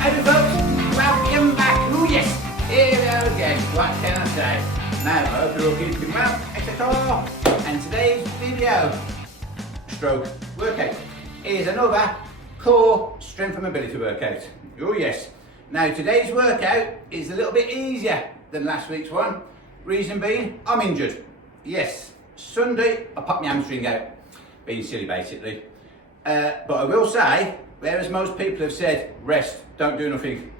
Hey folks, welcome back. Oh yes, here we go again. What can I say? Now, I hope you're all keeping well, etc. And today's video, stroke workout, is another core strength and mobility workout. Oh yes. Now today's workout is a little bit easier than last week's one. Reason being, I'm injured. Yes, Sunday I popped my hamstring out. Being silly basically. But I will say, whereas most people have said, rest, don't do nothing,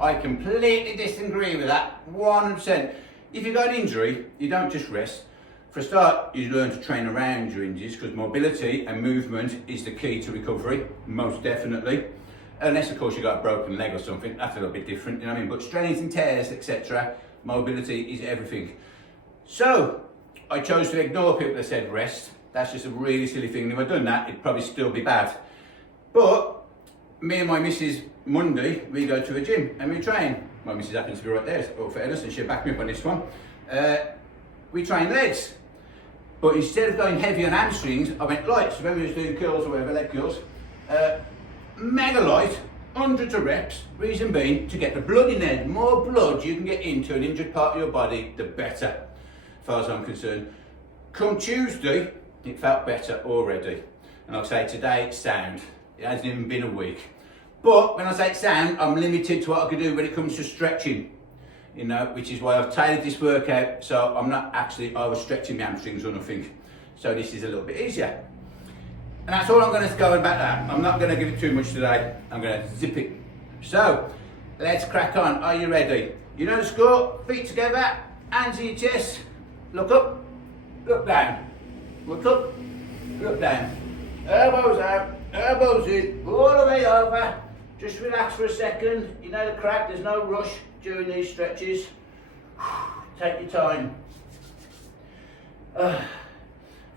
I completely disagree with that, 100%. If you've got an injury, you don't just rest. For a start, you learn to train around your injuries because mobility and movement is the key to recovery, most definitely. Unless of course you've got a broken leg or something, that's a little bit different, you know what I mean? But strains and tears, etc., mobility is everything. So, I chose to ignore people that said rest. That's just a really silly thing. If I'd done that, it'd probably still be bad. But me and my missus, Monday, we go to a gym and we train. My missus happens to be right there, all fairness, and she'll back me up on this one. We train legs. But instead of going heavy on hamstrings, I went light. So when we was doing curls or whatever, leg curls, mega light, hundreds of reps. Reason being, to get the blood in there. The more blood you can get into an injured part of your body, the better, as far as I'm concerned. Come Tuesday, it felt better already. And I'll say today it's sound. It hasn't even been a week. But when I say it's sound, I'm limited to what I can do when it comes to stretching. You know, which is why I've tailored this workout, so I'm not actually overstretching my hamstrings or nothing. So this is a little bit easier. And that's all I'm going to go about that. I'm not going to give it too much today. I'm going to zip it. So, let's crack on. Are you ready? You know the score. Feet together, hands in your chest. Look up, look down. Look up, look down. Elbows out, elbows in, all the way over. Just relax for a second. You know the crack, there's no rush during these stretches. Take your time.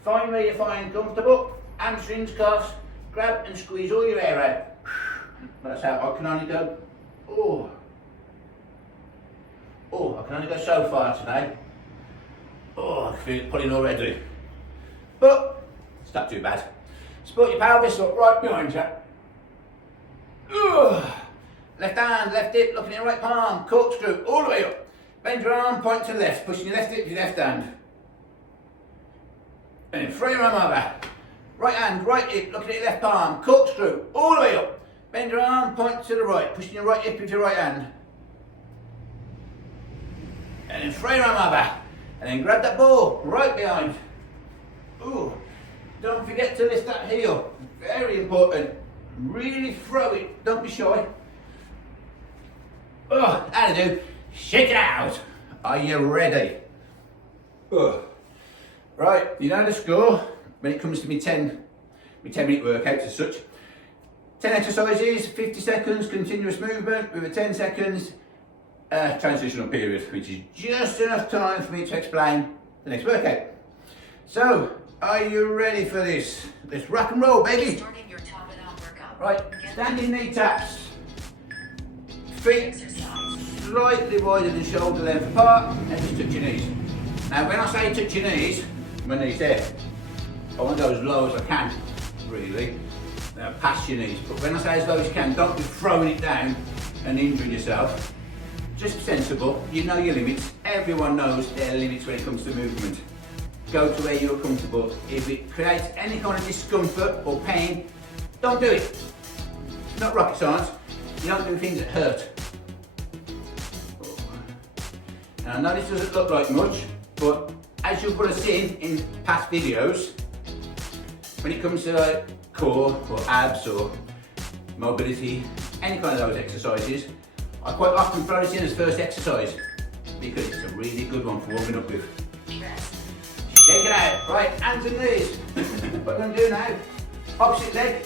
Find where you find comfortable. Hamstrings, calves, grab and squeeze all your air out. That's how I can only go. I can only go so far today. I feel it pulling already. But it's not too bad. Support your pelvis up right behind you. Left hand, left hip, looking at your right palm, corkscrew all the way up. Bend your arm, point to left, pushing your left hip with your left hand. And then throw your arm over. Right hand, right hip, looking at your left palm, corkscrew all the way up. Bend your arm, point to the right, pushing your right hip with your right hand. And then throw your arm over. And then grab that ball right behind. Don't forget to lift that heel. Very important. Really throw it. Don't be shy. That'll do. Shake it out. Are you ready? Right, you know the score when it comes to me 10-minute workouts as such. 10 exercises, 50 seconds continuous movement with a 10 seconds transitional period, which is just enough time for me to explain the next workout. So, are you ready for this? Let's rock and roll, baby. Right, standing knee taps. Feet slightly wider than shoulder length apart, and just touch your knees. Now, when I say touch your knees, my knees there. I want to go as low as I can, really. Now, past your knees. But when I say as low as you can, don't be throwing it down and injuring yourself. Just sensible. You know your limits. Everyone knows their limits when it comes to movement. Go to where you're comfortable. If it creates any kind of discomfort or pain, don't do it. It's not rocket science. You don't do things that hurt. Now I know this doesn't look like much, but as you've put us in past videos, when it comes to like core or abs or mobility, any kind of those exercises, I quite often throw this in as first exercise because it's a really good one for warming up with. Shake it out. Right, hands and knees. What we're going to do now, opposite leg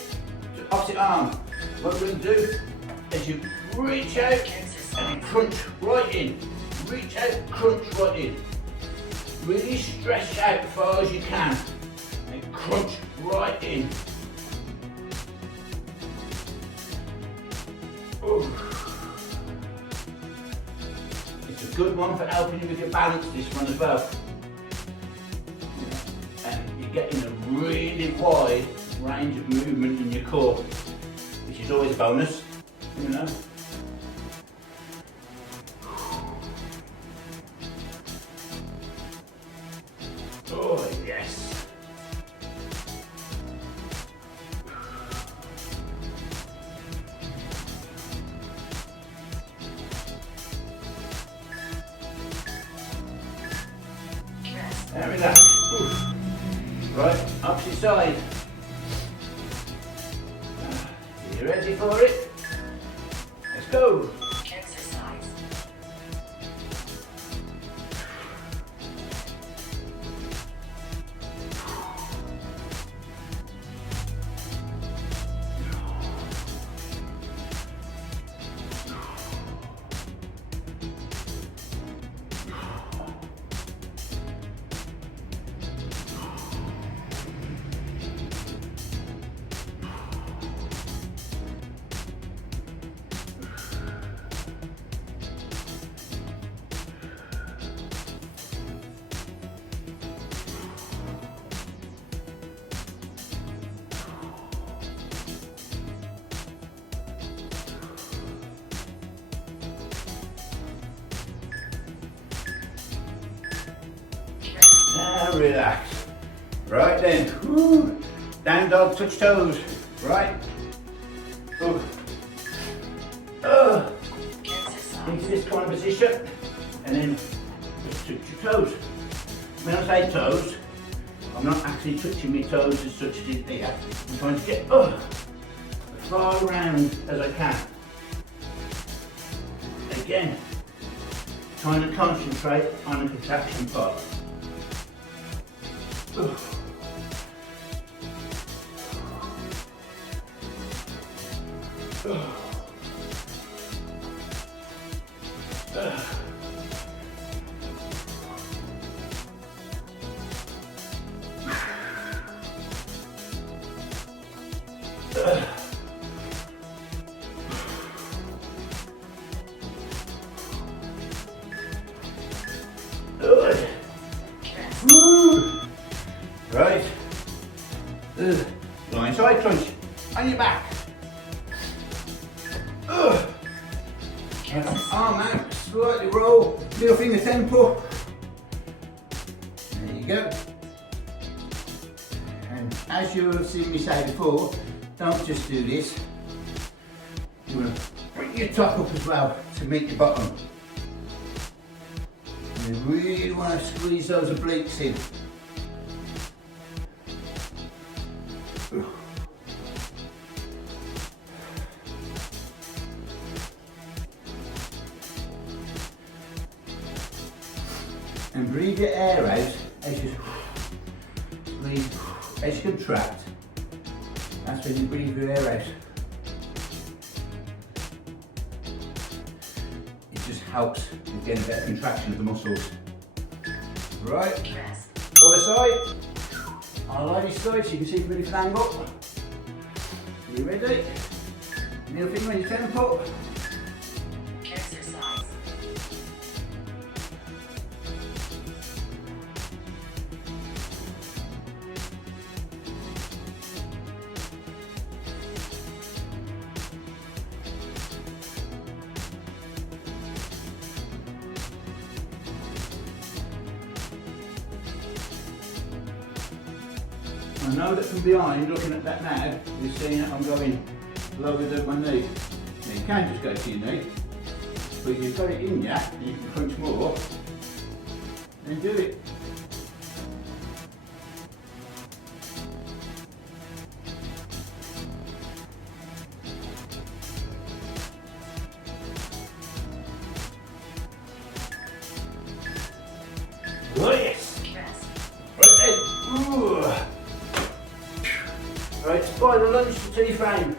to opposite arm. What we're going to do is you reach out and crunch right in. Reach out, crunch right in. Really stretch out as far as you can. And crunch right in. It's a good one for helping you with your balance, this one as well. And you're getting a really wide range of movement in your core, which is always a bonus, you know. Now relax. Oof. Right, opposite side. You ready for it? Let's go. Exercise. Now relax. Right then. Woo. Down dog, touch toes. Right. Into this kind of position. And then just touch your toes. When I say toes, I'm not actually touching my toes as such as here. I'm trying to get as far around as I can. Again, trying to concentrate on the contraction part. Good. Woo. Right. Line side crunch. On your back. Arm out. Slightly roll. Middle finger temple. There you go. And as you have seen me say before, don't just do this. You want to bring your top up as well to meet your bottom. You really want to squeeze those obliques in. And breathe your air out as you squeeze, as you contract. That's when you breathe your air out. It just helps with getting a better contraction of the muscles. Right, other side. I'll lie this side so you can see from a different angle. You ready? Middle finger on your temple. Exercise. I know that from behind, looking at that now, you're seeing that I'm going lower than my knee. Now you can just go to your knee, but if you've got it in you, and you can crunch more, then do it. Oh yes! Right then. Ooh. Right, spiral lunge to T-frame.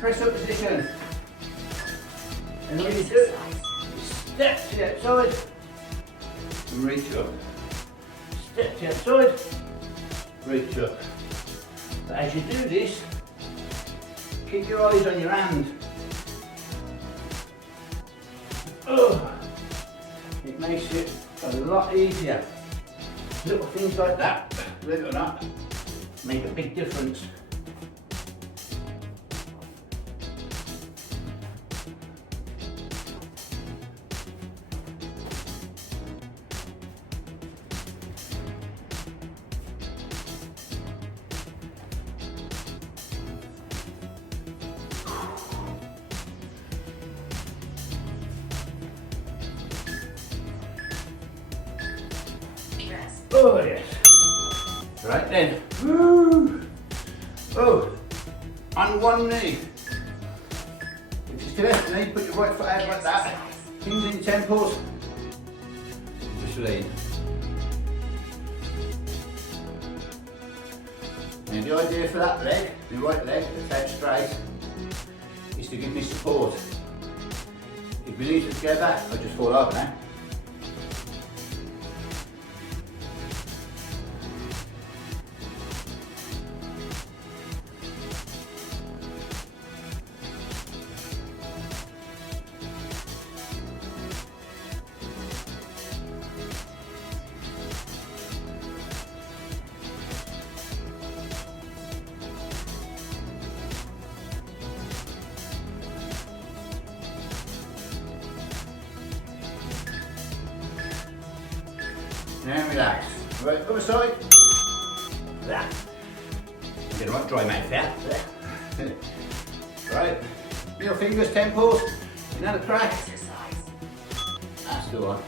Press up position. And when you do it, step to the outside and reach up. Step to the outside, reach up. But as you do this, keep your eyes on your hand. It makes it a lot easier. Little things like that, believe it or not, make a big difference. Oh yes. Right then. Woo. Oh, on one knee. If you left knee, put your right foot out like that. Fingers in your temples. Just lean. And the idea for that leg, the right leg that's out straight, is to give me support. If we leave it together, I'll just fall over now. Now relax. Right, other side. That. I'm getting right dry mouth there. Right. Middle fingers, temples. Another crack. That's the one.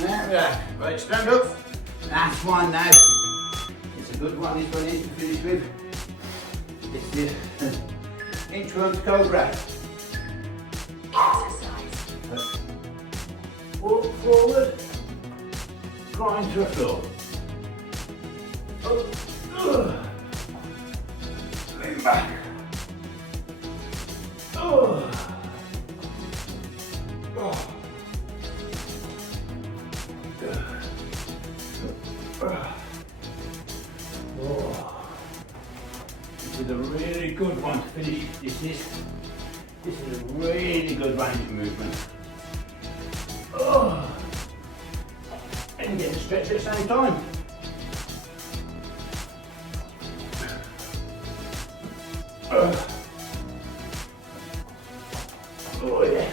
There we are. Right, stand up. That's one now. It's a good one, this one is to finish with. It's the inchworm cobra. Exercise. Walk forward. Grind to the floor. Up. Lean back. Oh. This is a really good one to finish. This is a really good range of movement. Oh. And get to stretch at the same time. Oh yeah.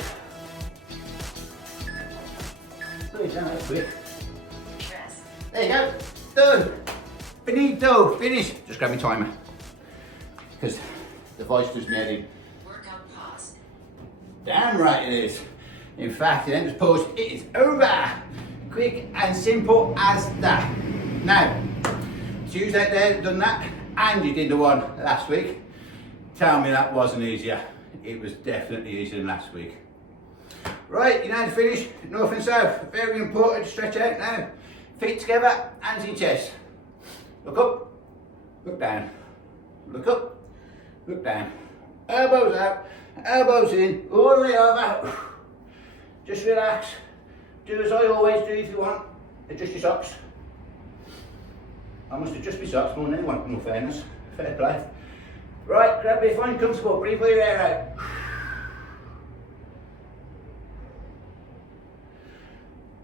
Please down that quick. There you go. Done. Finito. Finish. Just grab my timer. Because the voice does me head in. Workout pause. Damn right it is. In fact, the end of pause, it is over. Quick and simple as that. Now, so you out there done that, and you did the one last week. Tell me that wasn't easier. It was definitely easier than last week. Right, you know to finish, north and south. Very important to stretch out now. Feet together, hands in chest. Look up, look down. Look up, look down. Elbows out, elbows in, all the way over. Just relax. Do as I always do if you want. Adjust your socks. I must adjust my socks more than anyone, in all fairness. Fair play. Right, grab your find comfortable, breathe all your air out.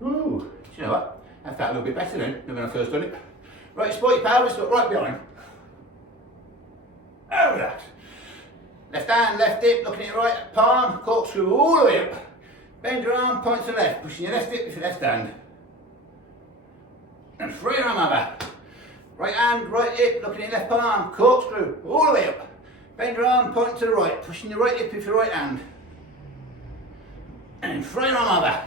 Ooh, do you know what? That felt a little bit better then than when I first done it. Right, support your pelvis, look right behind. Oh, that. Left hand, left hip, looking at your right palm, corkscrew all the way up. Bend your arm, point to the left, pushing your left hip with your left hand. And free arm over. Right hand, right hip, looking at your left palm, corkscrew all the way up. Bend your arm, point to the right, pushing your right hip with your right hand. And free arm over.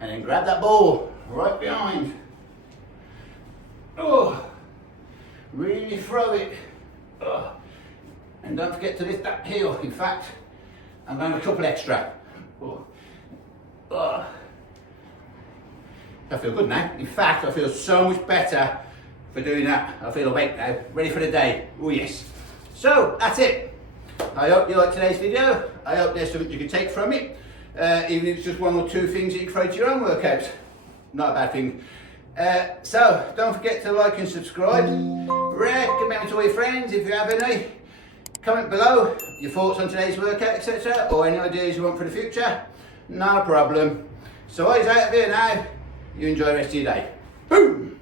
And then grab that ball right behind. Oh, really throw it. Oh. And don't forget to lift that heel. In fact, I'm going to a couple extra. Oh. Oh. I feel good now. In fact, I feel so much better for doing that. I feel awake now, ready for the day. Oh yes. So, that's it. I hope you liked today's video. I hope there's something you can take from it. Even if it's just one or two things that you can throw to your own workouts. Not a bad thing. So don't forget to like and subscribe. Recommend it to all your friends if you have any. Comment below your thoughts on today's workout, etc., or any ideas you want for the future. Not a problem. So I's out of here now. You enjoy the rest of your day. Boom!